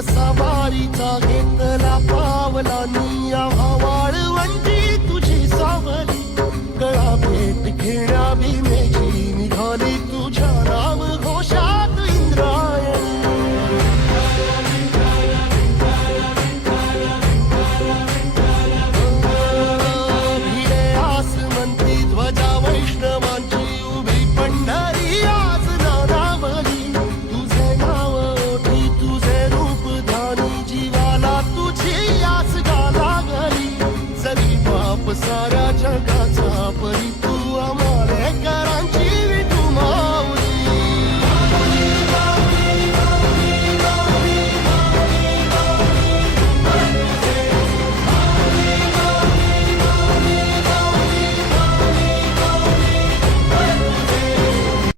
والصبر طاغي साऱ्या जगा